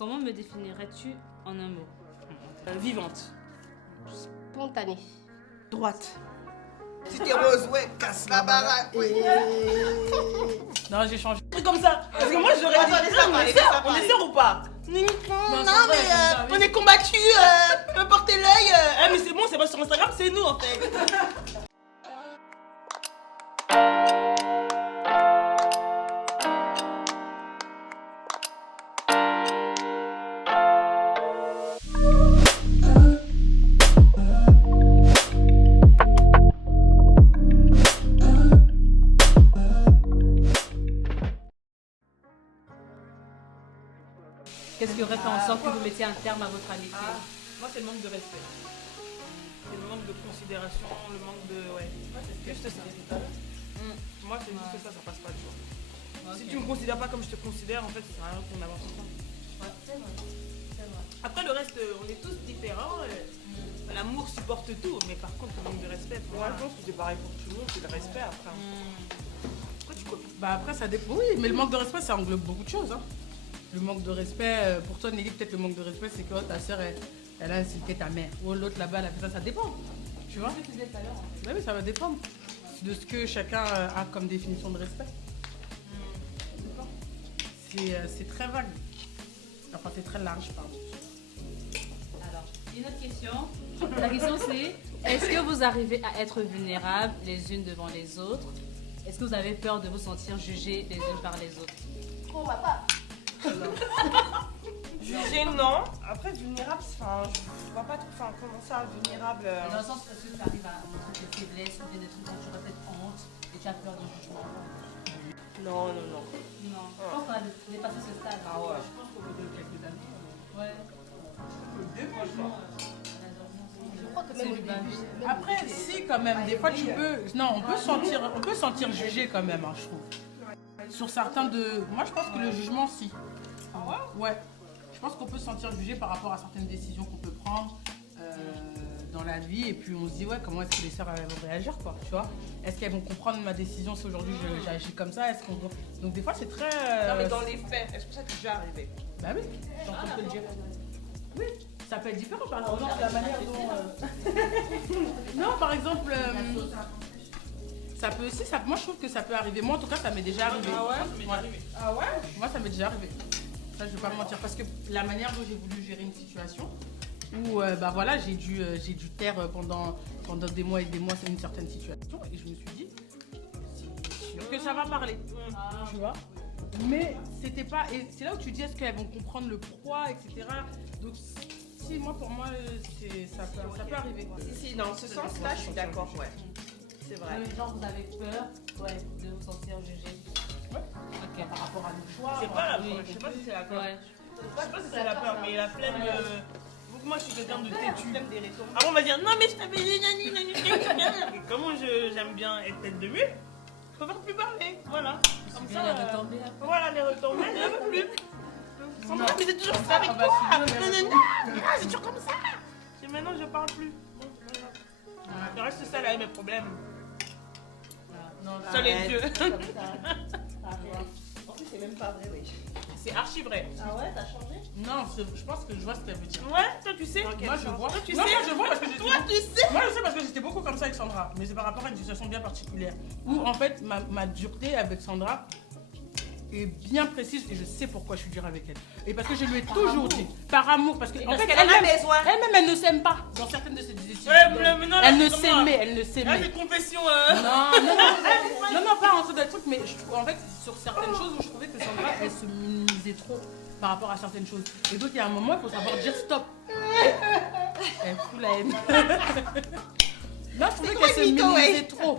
Comment me définirais-tu en un mot? Vivante. Spontanée. Droite. Si t'es rose, ouais, casse la baraque. Non, j'ai changé. Un truc comme ça. Parce que moi, j'aurais dit. Attends, On est sœurs, on est sœurs ou pas? Non, c'est vrai, mais on est combattus. Peu porter l'œil. Mais c'est bon, c'est pas sur Instagram, c'est nous en fait. Qu'est-ce qui aurait fait en sorte que vous mettiez un terme à votre amitié? Moi, c'est le manque de respect. C'est le manque de considération, le manque de. Ouais. C'est juste ça. Moi, c'est juste ça, ça passe pas de jour. Si tu me considères pas comme je te considère, en fait, ça sert à rien qu'on avance ensemble. Ouais, c'est vrai. C'est vrai. Après, le reste, on est tous différents. L'amour supporte tout, mais par contre, le manque de respect. Moi, je pense que c'est pareil pour tout le monde, c'est le respect après. Pourquoi tu copies? Bah après ça dépend, oui, mais le manque de respect ça englobe beaucoup de choses. Hein. Le manque de respect, pour toi Nelly, peut-être le manque de respect c'est que ta soeur elle a insulté ta mère. Ou l'autre là-bas elle a fait ça, ça dépend. Tu vois? Tu disais tout à l'heure. En fait. Bah oui, ça va dépendre de ce que chacun a comme définition de respect. C'est très vague. Enfin c'est très large, pardon. Alors, une autre question. La question c'est, est-ce que vous arrivez à être vulnérables les unes devant les autres? Est-ce que vous avez peur de vous sentir jugées les unes par les autres? Pour ma part. Jugé, non. Après, vulnérable, enfin, je vois pas trop, enfin, comment ça, vulnérable. Dans le sens, est-ce que tu arrives à montrer tes faiblesses ou bien des trucs dont tu aurais peut-être honte et tu as peur du jugement? Non. Non. Je pense qu'on a dépassé ce stade. Ah ouais. Je pense qu'au bout de quelques années, Ouais. franchement. Je crois que même au début. Après, si quand même, des fois tu peux. Non, on peut sentir jugé quand même, hein, je trouve. Sur certains de. Moi je pense que le jugement, si. Ouais. Je pense qu'on peut se sentir jugé par rapport à certaines décisions qu'on peut prendre dans la vie. Et puis on se dit, ouais, comment est-ce que les sœurs elles vont réagir, quoi, tu vois? Est-ce qu'elles vont comprendre ma décision si aujourd'hui j'agis comme ça? Est-ce qu'on doit... Donc des fois c'est très. Non, mais dans les faits, est-ce que ça t'est déjà arrivé? Bah oui, j'en peux te le dire. Oui, ça peut être différent par exemple la manière dont. Non, par exemple. Ça peut aussi, moi je trouve que ça peut arriver. Moi en tout cas ça m'est déjà arrivé. Ah ouais, ça m'est déjà arrivé. Ah ouais? Moi ça m'est déjà arrivé. Ça je vais pas me mentir parce que la manière dont j'ai voulu gérer une situation où bah voilà j'ai dû taire pendant des mois et des mois une certaine situation et je me suis dit c'est sûr que ça va parler. Tu vois? Mais c'était pas. Et c'est là où tu dis est-ce qu'elles vont comprendre le pourquoi, etc. Donc si moi pour moi ça peut arriver. Si, dans ce sens-là, je suis d'accord, ouais. C'est vrai. Genre, vous avez peur de vous sentir jugé. Ouais. Ok. Par rapport à nos choix. C'est pas la peur, je sais pas si c'est la peur. Ouais. Je sais pas si c'est la peur, mais la flemme. Donc moi je suis quelqu'un de têtu. Flemme des réseaux. Après on va dire non mais je t'avais dit nani. Et comment j'aime bien être tête de mule, je préfère plus parler. Voilà. Comme Bien ça. les retombées après. Voilà les retombées, je ne veux plus. Sandra, mais c'est toujours ça avec on va toi. suivre les Nanana. Ah, c'est toujours comme ça. Et maintenant je parle plus. Bon, voilà. Il reste ça là mes problèmes. Non, Ça les Arrête. yeux. En plus, c'est même pas vrai, oui. C'est archi vrai. Ah ouais, t'as changé? Non, je pense que je vois ce qu'elle veut dire. Ouais, toi tu sais. Moi je vois. Toi tu Non, sais. moi je vois parce que Toi tu sais. Moi je sais parce que j'étais beaucoup comme ça avec Sandra, mais c'est par rapport à une situation bien particulière. Où en fait ma dureté avec Sandra est bien précise et je sais pourquoi je suis dure avec elle. Et parce que je lui ai toujours dit, par amour, parce qu'en fait qu'elle en a besoin. elle-même elle ne s'aime pas dans certaines de ses décisions. Ouais, mais non, là, Elle ne c'est comme moi. s'aimait, elle ne Là s'aimait. c'est confession. Non, pas en dessous d'un truc, mais en fait, sur certaines choses où je trouvais que Sandra, elle se minimisait trop par rapport à certaines choses. Et donc, il y a un moment, il faut savoir dire stop. Elle fout la haine. Là, je trouvais qu'elle se minimisait trop.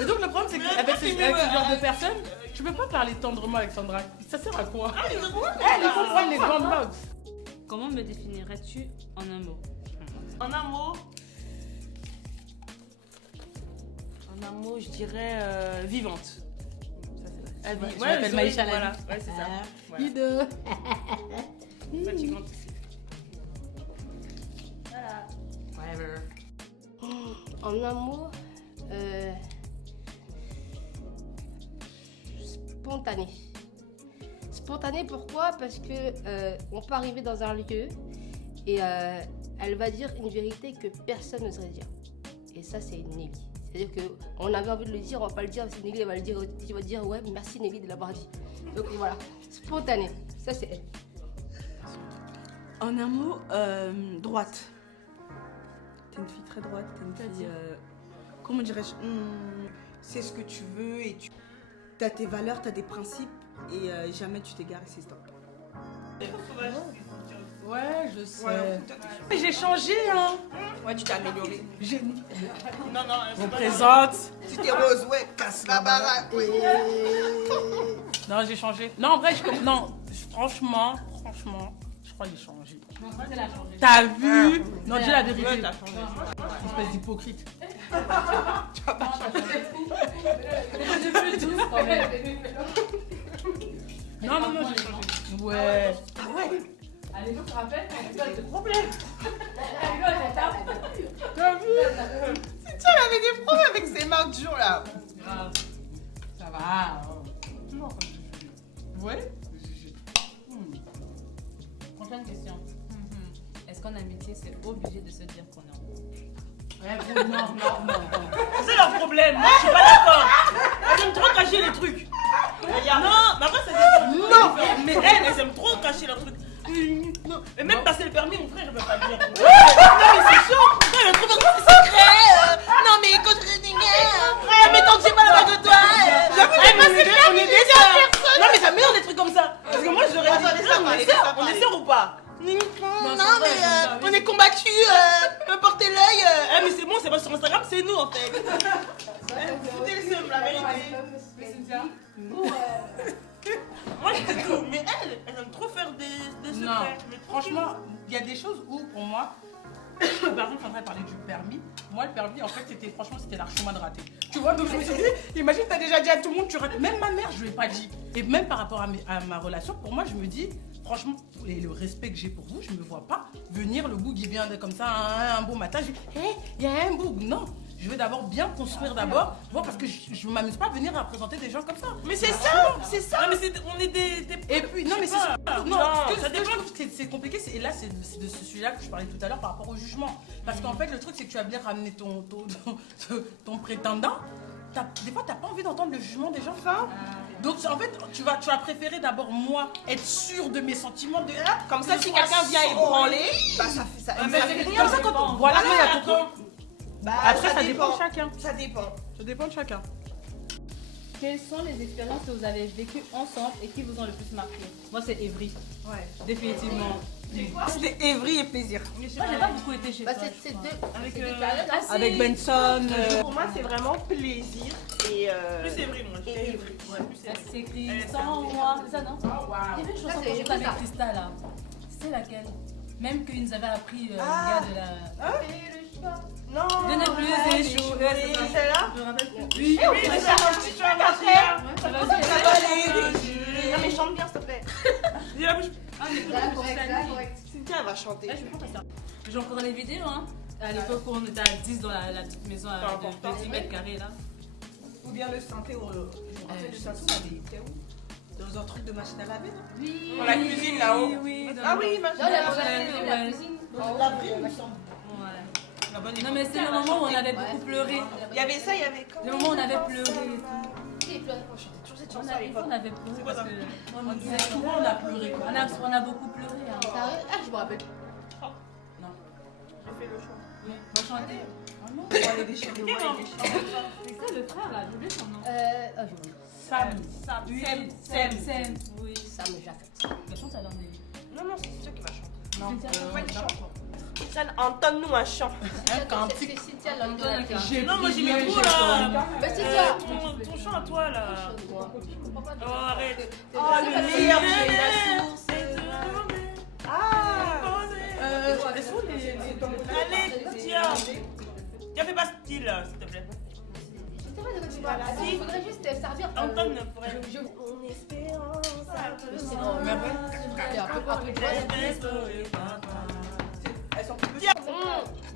Et donc, le problème, c'est qu'avec ce genre de personnes, tu peux pas parler tendrement avec Sandra. Ça sert à quoi? Il faut prendre les grandes box. Comment me définirais-tu en un mot? En un mot, je dirais vivante. Ouais, Ouais, je m'appelle Zoé, Maïcha voilà. Lali. Ouais, c'est ça. Voilà. Lido. Fatigante aussi. Whatever. En un mot, spontané. Spontané, pourquoi? Parce que on peut arriver dans un lieu et elle va dire une vérité que personne n'oserait dire. Et ça, c'est Nelly. C'est-à-dire qu'on avait envie de le dire, on va pas le dire, parce que Nelly elle va le dire, tu vas dire ouais, merci Nelly de l'avoir dit. Donc voilà, spontané, ça c'est elle. En un mot, droite. T'es une fille très droite, t'es une fille... comment dirais-je, c'est ce que tu veux et tu as tes valeurs, tu as des principes et jamais tu t'égares et c'est stop. Ouais, je sais. Ouais. Mais j'ai changé, hein. Ouais, tu t'es améliorée. Non, non, On présente. Tu t'es rose, ouais, casse la baraque. Non, j'ai changé. Non, en vrai, non, franchement, je crois que j'ai changé. Non, moi, elle a changé. T'as vu? Non, dis la vérité. Ouais, t'as changé. Espèce d'hypocrite. Je plus douce quand même. Non, j'ai changé. Ouais. Ah ouais. Allez, vous te rappelez quand on fait des problèmes. Tiens, elle avait des problèmes avec ses marques du jour là. Grave. Ça va. Toujours comme je suis. Ouais. Prochaine question. Est-ce qu'en amitié, c'est obligé de se dire qu'on est en couple? Ouais, non. C'est leur problème, moi je suis pas d'accord. Elles aiment trop cacher les trucs. Non, mais après ça dépend. Non, mais elles aiment trop cacher leurs trucs. Non, mais même passer le permis, mon frère, je peux pas dire. Non, mais c'est chaud. Non, mais trop c'est secret. Non, mais quand je dis mais tant que j'ai pas la main de toi. On est des sœurs. Non, mais ça m'énerve des trucs comme ça. Parce que moi, j'aurais dit, on est sœurs ou pas? Non, mais on est combattus, portez l'œil. Mais c'est bon, c'est pas sur Instagram, c'est nous en fait. Foutez le seum, la vérité. Moi je dis tout, mais elles aiment trop faire des secrets. Non, Mais franchement, il y a des choses où, pour moi, par exemple, je suis en train de parler du permis. Moi, le permis, en fait, c'était l'archement de raté. Tu vois, donc je me suis dit, imagine, t'as déjà dit à tout le monde, tu rates. Même ma mère, je lui ai pas dit. Et même par rapport à ma relation, pour moi, je me dis, franchement, et le respect que j'ai pour vous, je me vois pas venir, le boug, il vient comme ça, un beau matin, je dis, hé, il y a un boug. Non. Je veux d'abord bien construire d'abord, parce que je m'amuse pas à venir représenter des gens comme ça. Mais c'est ça, c'est ça. Non, mais on est des. Et puis, non, mais c'est pas, ça. non, Ce ça que je trouve que c'est compliqué, et là, c'est de ce sujet-là que je parlais tout à l'heure par rapport au jugement. Parce qu'en fait, le truc, c'est que tu vas bien ramener ton prétendant. Des fois, t'as pas envie d'entendre le jugement des gens. Donc, en fait, tu vas préférer d'abord, moi, être sûre de mes sentiments. Comme ça, si quelqu'un vient ébranler, bah ça fait ça. Comme ça, quand on. Voilà, il y a tout. Après, ça dépend de chacun. Ça dépend. Ça dépend de chacun. Quelles sont les expériences que vous avez vécues ensemble et qui vous ont le plus marqué? Moi, c'est Evry. Ouais. Définitivement. C'était Evry et plaisir. Moi, j'ai pas beaucoup été chez toi. C'est deux Avec, périodes. Ah, si. Avec Benson. Pour moi, c'est vraiment plaisir et. Plus Evry, moi. Et Evry. Ouais, plus Ça Evry. s'écrit sans moi, c'est ça, non? Il y avait une chanson Ça, qu'on c'est chantait avec ça. Christa là. C'était laquelle? Même qu'ils nous avaient appris le gars de la. Non. Je n'ai plus échoué. C'est celle-là. Je me rappelle plus. Oui, mais ça un petit chant Non, mais chante bien, s'il te plaît. Dis la bouche. Cynthia, elle va chanter. J'ai encore les vidéos, hein. À l'époque où on était à 10 dans la petite maison de 10 mètres carrés là. Ou bien le synthé, je me rappelle de Sassou, on avait été où? Dans un truc de machine à laver, non? Oui. Dans la cuisine là-haut. Oui. Ah oui, ma Non, la Ouais. cuisine. La vraie, il me semble. Ouais. La bonne Non mais c'est le moment où on avait beaucoup pleuré. Il y avait ça, il y avait quoi? Le moment où on avait pleuré et tout. On avait pleuré parce que on disait souvent on a pleuré quoi. On a beaucoup pleuré. Hein. Ah, je me rappelle. Non. J'ai fait le choix. On va chanter. On va aller déchirer, on va aller déchirer. C'est ça le frère là, j'ai oublié son nom. J'ai oublié. Sam. Oui. Sam Jacques. Mais chante alors Nelly. Non, non, c'est Cynthia qui va chanter. Non. Pas une chante. Etienne, entonne-nous un chant. C'est Cynthia London. Non, moi j'aimais trop là. Bah, c'est toi. Ton chant à toi là. Oh, arrête. Oh, le meilleur génération, c'est Allez, tiens. Tiens, fais pas style, s'il te plaît. Il faudrait juste servir. Anton pourrait. Mon espérance. C'est bon, mais après, il y a un peu de voix. Elles sont plus petites.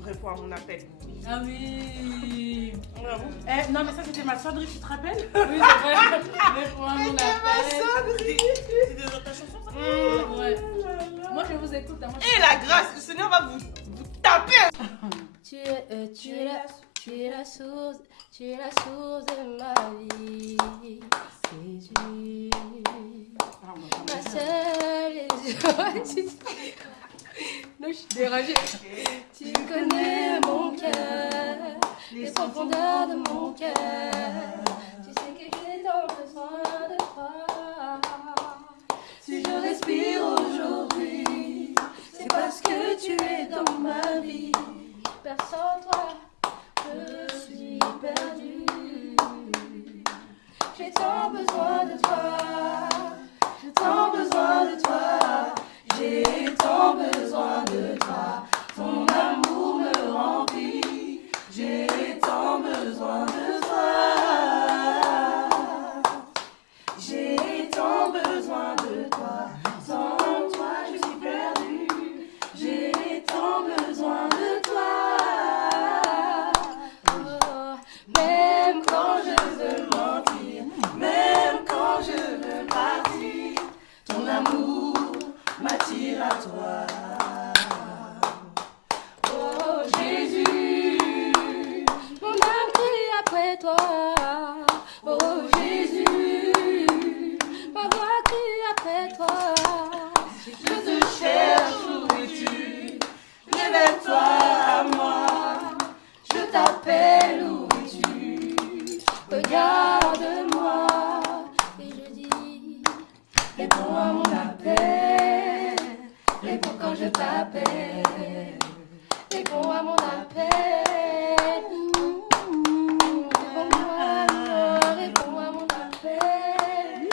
réponds à mon appel. Ah oui. Bravo. Non mais ça c'était ma sonnerie, tu te rappelles? Oui c'est vrai. Réponds à mon appel. C'est dans ta chanson ça? Ouais. Moi je vous écoute. Moi, Et la grâce, le Seigneur va vous taper. Tu es la source de ma vie, Jésus. Ma seule non, je suis dérangée. Tu connais mon cœur, les profondeurs de mon cœur. Tu sais que j'ai tant besoin de toi. Si je respire aujourd'hui, c'est parce que tu es dans ma vie. Sans toi, je suis perdue. J'ai tant besoin de toi. J'ai tant besoin de toi. J'ai tant besoin de toi. Ton amour me remplit. J'ai tant besoin de toi. J'ai tant besoin de toi. Sans toi, je suis perdue. J'ai tant besoin de toi. Même quand je veux mentir, même quand je veux partir, ton amour m'attire à toi. Oh Jésus, mon âme crie après toi. Oh Jésus, ma voix crie après toi. Je te cherche, où es-tu? Révèle-toi à moi. Je t'appelle, où es-tu? Regarde-moi. Et je dis, réponds à mon appel. Réponds quand je t'appelle. Réponds à mon appel. Réponds à mon appel.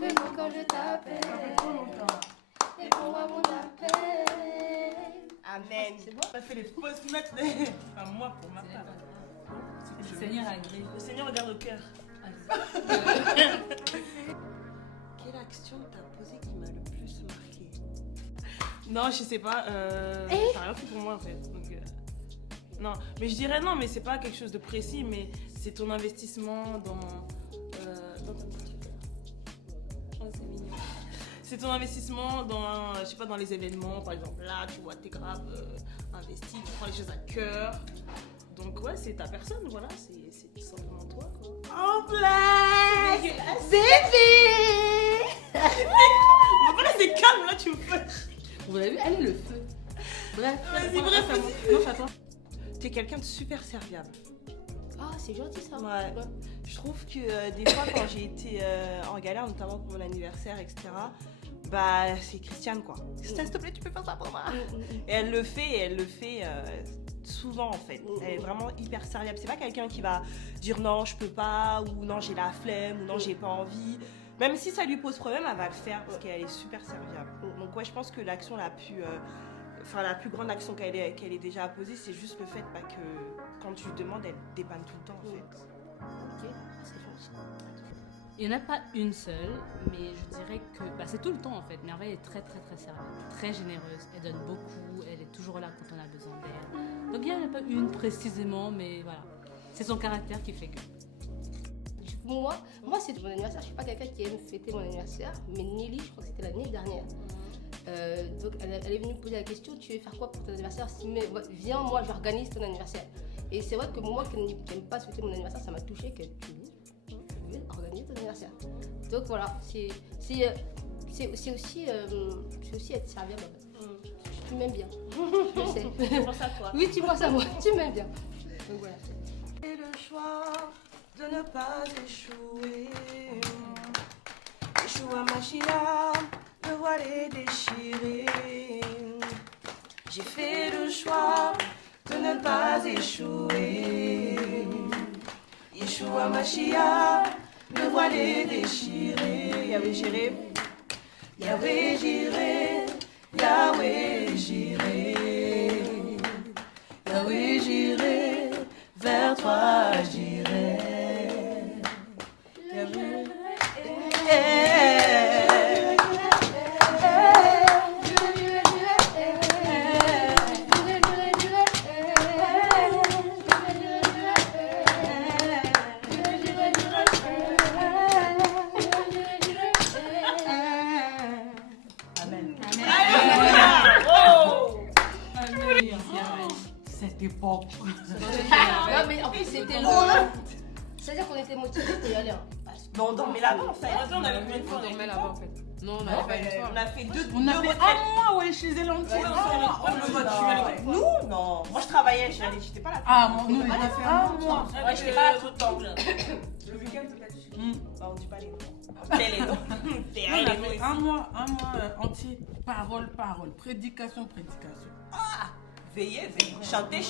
Réponds quand je t'appelle. Réponds à mon appel. Amen. C'est bon? On a fait les fausses notes. Enfin, moi pour ma part. Le Seigneur a gré. Le Seigneur regarde le cœur. Quelle action t'as posée qui m'a le plus marqué? Non, je sais pas. T'as rien fait pour moi en fait. Donc, non, mais je dirais non, mais c'est pas quelque chose de précis, mais c'est ton investissement dans ta boutique. Oh, c'est mignon. C'est ton investissement dans, je sais pas, dans les événements, par exemple. Là, tu vois, t'es grave investi, tu prends les choses à cœur. Donc ouais, c'est ta personne, voilà, c'est tout simplement toi, quoi. En place, bébé. Mais là, c'est calme, là, tu me fais. Vous l'avez vu, elle est le feu. Bref. Vas-y, bref, à moi. Non, c'est à toi. T'es quelqu'un de super serviable. Ah, c'est gentil ça. Ouais. Je trouve que des fois, quand j'ai été en galère, notamment pour mon anniversaire, etc., bah, c'est Christiane, quoi. Christiane, s'il te plaît, tu peux faire ça pour moi. Et elle le fait, souvent, en fait. Elle est vraiment hyper serviable. C'est pas quelqu'un qui va dire non, je peux pas, ou non, j'ai la flemme, ou non, j'ai pas envie. Même si ça lui pose problème, elle va le faire parce qu'elle est super serviable. Donc, ouais, je pense que l'action la plus grande action qu'elle ait déjà posée, c'est juste le fait que quand tu lui demandes, elle dépanne tout le temps, en fait. Ok, c'est gentil. Il n'y en a pas une seule, mais je dirais que c'est tout le temps en fait. Merveille est très très très serviable, très généreuse. Elle donne beaucoup, elle est toujours là quand on a besoin d'elle. Donc il n'y en a pas une précisément, mais voilà. C'est son caractère qui fait que. Moi c'est mon anniversaire. Je suis pas quelqu'un qui aime fêter mon anniversaire, mais Nelly, je crois que c'était l'année dernière. Donc elle est venue me poser la question, tu veux faire quoi pour ton anniversaire? Viens, moi j'organise ton anniversaire. Et c'est vrai que moi qui n'aime pas fêter mon anniversaire, ça m'a touché que tu veux organiser ton anniversaire. Donc voilà, c'est aussi être serviable. Tu m'aimes bien, je sais. Je pense à toi. Oui, tu penses à moi, tu m'aimes bien. Donc voilà. Et le choix de ne pas échouer. Échoue à machina, me voilà déchiré. J'ai fait le choix de ne pas échouer. Échoue à machia, me voilà déchiré. Yahweh j'irai, Yahweh j'irai, Yahweh j'irai. Yahweh j'irai, vers toi j'irai. Yahweh. T'es pauvre. Non, mais en plus, c'était loin. C'est-à-dire qu'on était motivés pour y aller. Hein. Mais on dormait là-bas en fait. Attends, on avait combien de fois On dormait là-bas en fait. Non, on Non, avait pas une mais soirée. on a fait deux On a fait retraites. un mois ouais, chez Zélandie. Ouais, non, nous, non. Moi, je travaillais, j'étais pas là. Ah, nous, on a fait un mois. Ouais, j'étais pas là tout le temps. Le week-end, peut-être. On dit pas les noms. Les noms. On a fait un mois entier, parole, prédication. Veillez, chanter.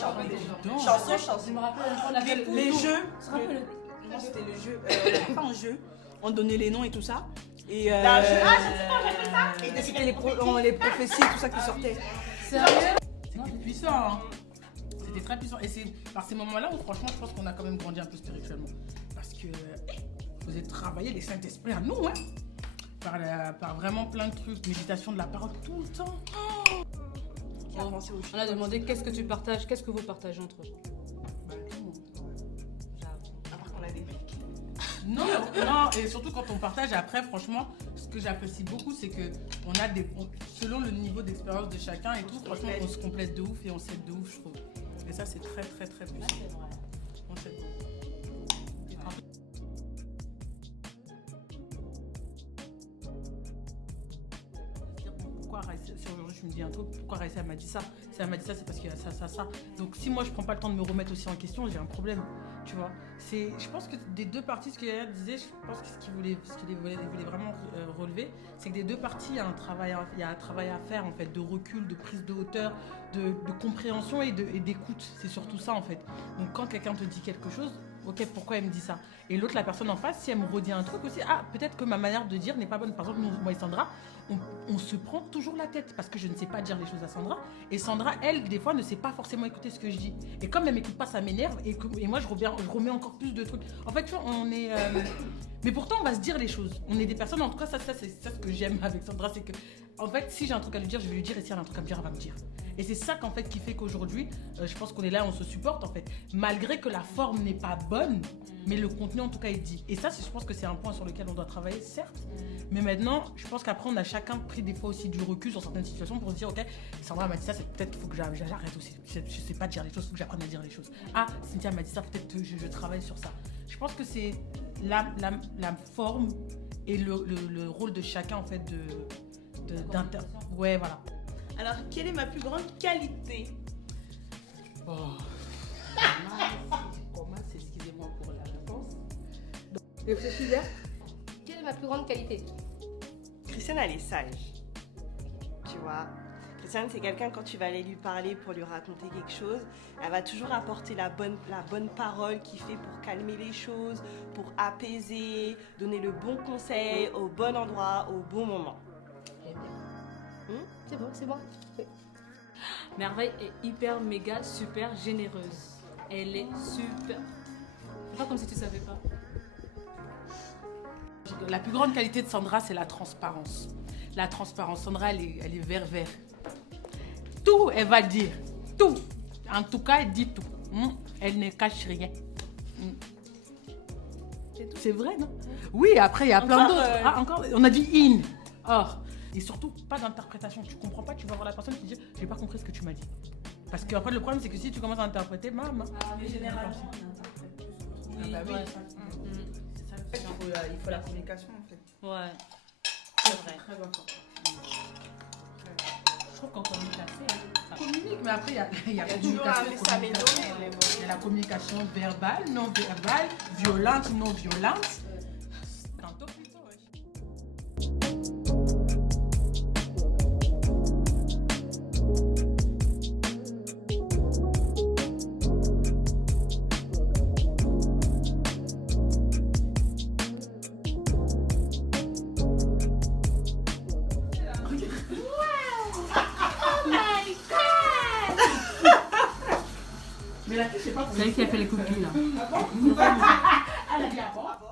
Donc, Chanson. Je me rappelle, on avait Les jeux. Tu te rappelles? Moi, c'était le jeu. Pas un jeu. On donnait les noms et tout ça. Et Ah, j'ai fait ça. et c'était les prophéties, tout ça qui sortait. Sérieux? c'était puissant. Hein. C'était très puissant. Et c'est par ces moments-là où, franchement, je pense qu'on a quand même grandi un peu spirituellement. Parce que vous avez travaillé les Saint-Esprit à nous, hein. Par vraiment plein de trucs, méditation de la parole tout le temps. Qui a pensé au On a demandé qu'est-ce que tu partages, qu'est-ce que vous partagez entre eux? Bah, tout. À part qu'on a des briques. Non, et surtout quand on partage après, franchement, ce que j'apprécie beaucoup, c'est que selon le niveau d'expérience de chacun et tout, franchement, on se complète de ouf et on s'aide de ouf, je trouve. Et ça, c'est très puissant. On s'aide beaucoup. Pourquoi Raissa, si aujourd'hui je me dis un truc, pourquoi Raissa m'a dit ça? Si elle m'a dit ça, c'est parce qu'il y a ça. Donc si moi je prends pas le temps de me remettre aussi en question, j'ai un problème. Tu vois, je pense que des deux parties, ce que Yaya disait, je pense que ce qu'il voulait vraiment relever, c'est que des deux parties, il y a un travail à faire en fait, de recul, de prise de hauteur, de compréhension et d'écoute. C'est surtout ça en fait. Donc quand quelqu'un te dit quelque chose, ok, pourquoi elle me dit ça? Et l'autre, la personne en face, si elle me redit un truc aussi, peut-être que ma manière de dire n'est pas bonne. Par exemple, moi et Sandra, on se prend toujours la tête parce que je ne sais pas dire les choses à Sandra. Et Sandra, elle, des fois, ne sait pas forcément écouter ce que je dis. Et comme elle m'écoute pas, ça m'énerve. Et moi, je remets encore plus de trucs. En fait, tu vois, on est... Mais pourtant, on va se dire les choses. On est des personnes, en tout cas, ça c'est ce que j'aime avec Sandra, c'est que, en fait, si j'ai un truc à lui dire, je vais lui dire. Et si elle a un truc à me dire, elle va me dire. Et c'est ça qu'en fait qui fait qu'aujourd'hui, je pense qu'on est là, on se supporte en fait. Malgré que la forme n'est pas bonne, mais le contenu en tout cas est dit. Et ça, je pense que c'est un point sur lequel on doit travailler, certes. Mais maintenant, je pense qu'après, on a chacun pris des fois aussi du recul sur certaines situations pour se dire, ok, Sandra m'a dit ça, c'est peut-être qu'il faut que j'arrête aussi. Je sais pas dire les choses, il faut que j'apprenne à dire les choses. Ah, Cynthia m'a dit ça, peut-être que je travaille sur ça. Je pense que c'est la forme et le rôle de chacun en fait Ouais, voilà. Alors, quelle est ma plus grande qualité? Oh. Excusez-moi pour la réponse. Réfléchis bien. Quelle est ma plus grande qualité? Christiane, elle est sage. Tu vois, Christiane, c'est quelqu'un, quand tu vas aller lui parler pour lui raconter quelque chose, elle va toujours apporter la bonne parole qu'il fait pour calmer les choses, pour apaiser, donner le bon conseil au bon endroit, au bon moment. C'est bon. Oui. Merveille est hyper, méga, super généreuse. Elle est super... C'est pas comme si tu savais pas. La plus grande qualité de Sandra, c'est la transparence. La transparence. Sandra, elle est vert. Tout, elle va dire. Tout. En tout cas, elle dit tout. Elle ne cache rien. C'est vrai, non? Oui, après, il y a plein d'autres. Encore, on a dit in. Or. Et surtout, pas d'interprétation. Tu comprends pas, tu vas voir la personne qui dit j'ai pas compris ce que tu m'as dit. Parce qu'après, le problème, c'est que si tu commences à interpréter, maman. Mais généralement, on interprète plus. Oui, bah oui. ouais. Il faut la communication en fait. Ouais, c'est vrai. Très important. Je trouve qu'on communique assez. Ça communique, mais après, il y a toujours communication. à s'améliorer, mais bon. Il y a la communication verbale, non verbale, violente, non violente. Tantôt plutôt, ouais. C'est elle qui a fait les cookies là. Elle a dit à quoi?